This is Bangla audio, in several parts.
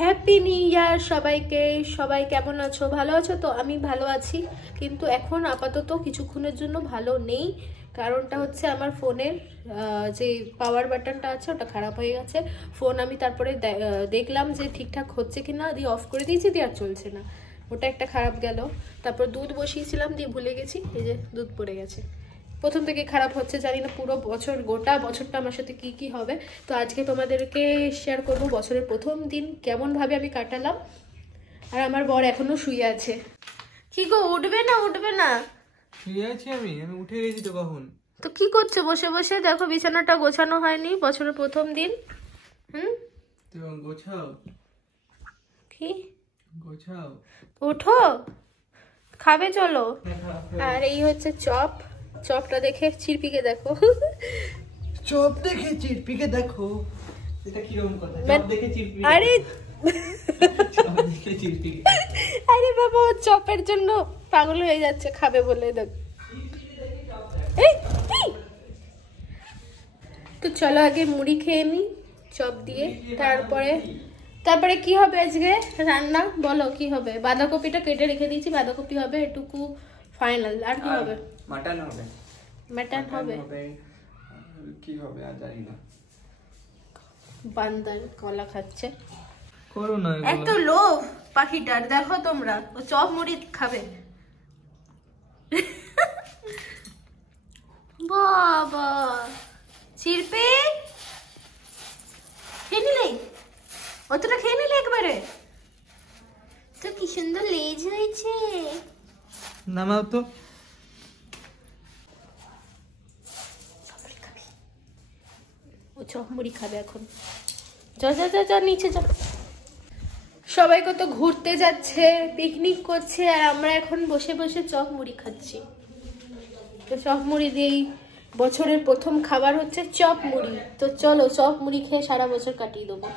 হ্যাপি নিউ ইয়ার সবাইকে। সবাই কেমন আছো? ভালো আছো তো? আমি ভালো আছি, কিন্তু এখন আপাতত কিছুক্ষণের জন্য ভালো নেই। কারণটা হচ্ছে আমার ফোনের যে পাওয়ার বাটনটা আছে ওটা খারাপ হয়ে গেছে। ফোন আমি তারপরে দেখলাম যে ঠিকঠাক হচ্ছে কিনা, দিয়ে অফ করে দিয়েছি, দিয়ে আর চলছে না। ওটা একটা খারাপ গেল। তারপর দুধ বসিয়েছিলাম, দিয়ে ভুলে গেছি, এই যে দুধ পড়ে গেছে। প্রথম থেকে খারাপ হচ্ছে, জানি না পুরো বছর, গোটা বছরটা আমার সাথে কি কি হবে। তো আজকে তোমাদেরকে শেয়ার করব বছরের প্রথম দিন কেমন ভাবে আমি কাটালাম। আর আমার বর এখনো শুয়ে আছে। কি গো, উঠবে না? উঠবে না? শুয়ে আছি আমি উঠে গেছি তো কখন। তো কি করছো বসে বসে? দেখো বিছানাটা গোছানো হয়নি, বছরের প্রথম দিন। তো গোছাও। কি গোছাও? ওঠো, খাবে চলো। আর এই হচ্ছে চপ। চপটা দেখে চিরপিকে দেখো। চপ দেখে চিরপিকে দেখো, এটা কি রকম কথা? চপ দেখে চিরপিকে? আরে চপ দেখে চিরপিকে? আরে বাবা, ও চপের জন্য পাগল হয়ে যাচ্ছে, খাবে বলে। দেখ, তো চলো আগে মুড়ি খেয়ে নি চপ দিয়ে, তারপরে কি হবে আজকে রান্না বলো? কি হবে? বাঁধাকপিটা কেটে রেখে দিয়েছি, বাঁধাকপি হবে, এটুকু ফাইনাল। আর কি হবে? মাটন হবে। মাটন হবে। কি হবে আর জানি না। বান্দার কলা খাচ্ছে। করো না এত লোভ পাখিটার, দেখো তোমরা, ও চপ মুড়ি খাবে। বাবা চিরপে খেয়ে নিলে, অতটা খেয়ে নিলে একবারে? তো কি সুন্দর লেজ হয়েছে। নামাও তো। ও চপ মুড়ি খাবে এখন। যা যা যা যা নিচে যা। সবাই কত ঘুরতে যাচ্ছে, পিকনিক করছে, আর আমরা এখন বসে বসে চপ মুড়ি খাচ্ছি। তো চপ মুড়ি দিয়েই বছরের প্রথম খাবার হচ্ছে চপ মুড়ি। তো চলো চপ মুড়ি খেয়ে সারা বছর কাটিয়ে দেবো।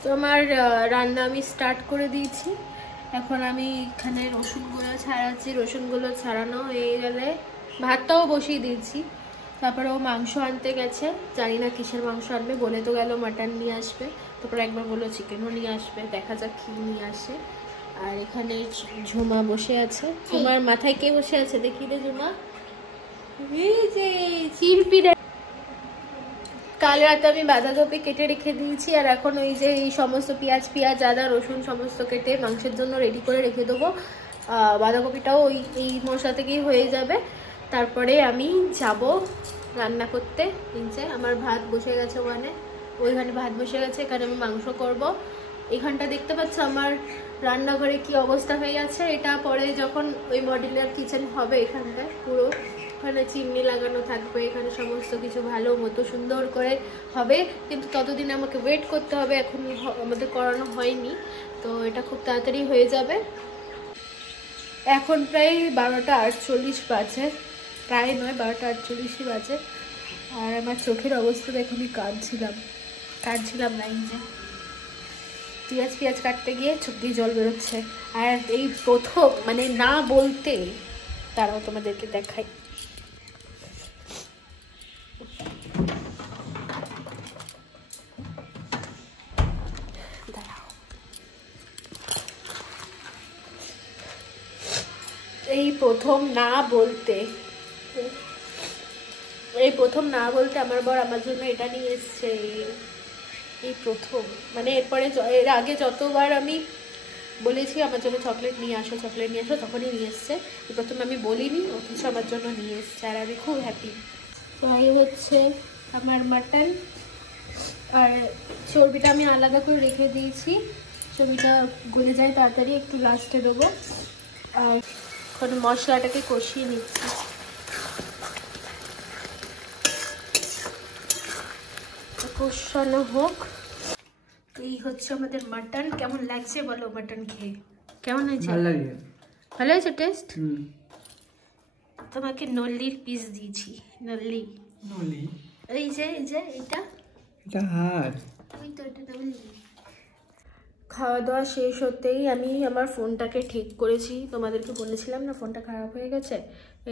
তো আমার রান্না আমি স্টার্ট করে দিয়েছি। এখন আমি এখানে রসুনগুলো ছাড়াচ্ছি। রসুনগুলো ছাড়ানো হয়ে গেলে ভাতটাও বসিয়ে দিয়েছি। তারপরে ও মাংস আনতে গেছে, জানি না কিসের মাংস আনবে। বলে তো গেল মাটন নিয়ে আসবে, তারপরে একবার বললো চিকেনও নিয়ে আসবে, দেখা যাক কি নিয়ে আসে। আর এখানে ঝুমা বসে আছে। ঝুমার মাথায় কে বসে আছে দেখি রে ঝুমা? এই যে চিরপিরা। কাল রাতে আমি বাঁধাকপি কেটে রেখে দিয়েছি, আর এখন ওই যে এই সমস্ত পেঁয়াজ আদা রসুন সমস্ত কেটে মাংসের জন্য রেডি করে রেখে দেবো। বাঁধাকপিটাও এই মশলা থেকেই হয়ে যাবে। তারপরে আমি যাব রান্না করতে। নিচে আমার ভাত বসে গেছে, ওইখানে ভাত বসে গেছে, এখানে আমি মাংস করব। এখানটা দেখতে পাচ্ছ আমার রান্নাঘরে কি অবস্থা হয়ে গেছে। এটা পরে যখন ওই মডেলার কিচেন হবে, এখানটায় পুরো ওখানে চিমনি লাগানো থাকবে, এখানে সমস্ত কিছু ভালো মতো সুন্দর করে হবে। কিন্তু ততদিন আমাকে ওয়েট করতে হবে, এখন আমাদের করানো হয়নি। তো এটা খুব তাড়াতাড়ি হয়ে যাবে। এখন প্রায় 12টা 48 বাজে, প্রায় নয় 12টা 48ই বাজে। আর আমার চোখের অবস্থা দেখো, আমি কাঁদছিলাম না। এই যে পেঁয়াজ কাটতে গিয়ে চোখ দিয়ে জল বেরোচ্ছে। আর এই প্রথম মানে না বলতে, তারাও তোমাদেরকে দেখাই। এই প্রথম না বলতে আমার বর আমার জন্য এটা নিয়ে এসছে। এই প্রথম, মানে এর আগে যতবার আমি বলেছি আমার জন্য চকলেট নিয়ে আসো তখনই নিয়ে এসছে। প্রথমে আমি বলিনি, ও কিছু আমার জন্য নিয়ে এসছে, আর আমি খুব হ্যাপি। তো এই হচ্ছে আমার মাটন, আর চর্বিটা আমি আলাদা করে রেখে দিয়েছি। চর্বিটা গলে যায় তাড়াতাড়ি, একটু লাস্টে দেবো। আর এখন মশলাটাকে কষিয়ে নিচ্ছি। কষানো হোক। এই হচ্ছে আমাদের মাটন। কেমন লাগছে বলো মাটন খেয়ে? কেমন হয়েছে? ভালো হয়েছে টেস্ট? তোমাকে নল্লির পিস দিয়েছি। নল্লি এই যে এটা হাড়। ওই তো এটা নল্লি। খাওয়া দাওয়া শেষ হতেই আমি আমার ফোনটাকে ঠিক করেছি। তোমাদেরকে বলেছিলাম না ফোনটা খারাপ হয়ে গেছে।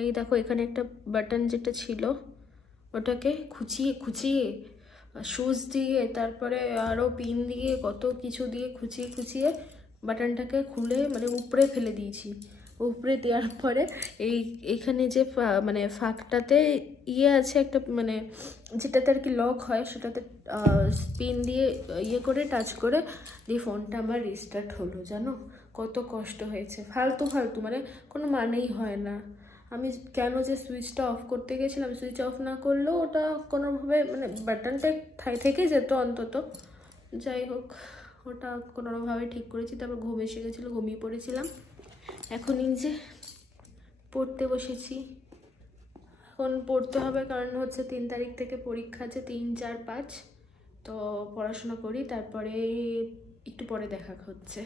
এই দেখো, এখানে একটা বাটন যেটা ছিল ওটাকে খুঁচিয়ে শুজ দিয়ে তারপরে আরও পিন দিয়ে কত কিছু দিয়ে খুঁচিয়ে খুঁচিয়ে বাটনটাকে খুলে মানে উপরে ফেলে দিয়েছি। উপরে দেওয়ার পরে এইখানে যে মানে ফাঁকটাতে ইয়ে আছে একটা, মানে যেটাতে আর কি লক হয়, সেটাতে পিন দিয়ে ইয়ে করে টাচ করে দিয়ে ফোনটা আমার রিস্টার্ট হলো। জানো কত কষ্ট হয়েছে, ফালতু ফালতু, মানে কোনো মানেই হয় না। আমি কেন যে সুইচটা অফ করতে গেছিলাম, সুইচ অফ না করলেও ওটা কোনোভাবে মানে বাটনটা থেকে যেত অন্তত। যাই হোক, ওটা কোনোভাবে ঠিক করেছি, তারপর ঘুম এসে গেছিলো, ঘুমিয়ে পড়েছিলাম। এখন এই যে পড়তে বসেছি, এখন পড়তে হবে কারণ হচ্ছে 3 তারিখ থেকে পরীক্ষা আছে, 3, 4, 5। তো পড়াশোনা করি, তারপরে একটু পরে দেখা হচ্ছে।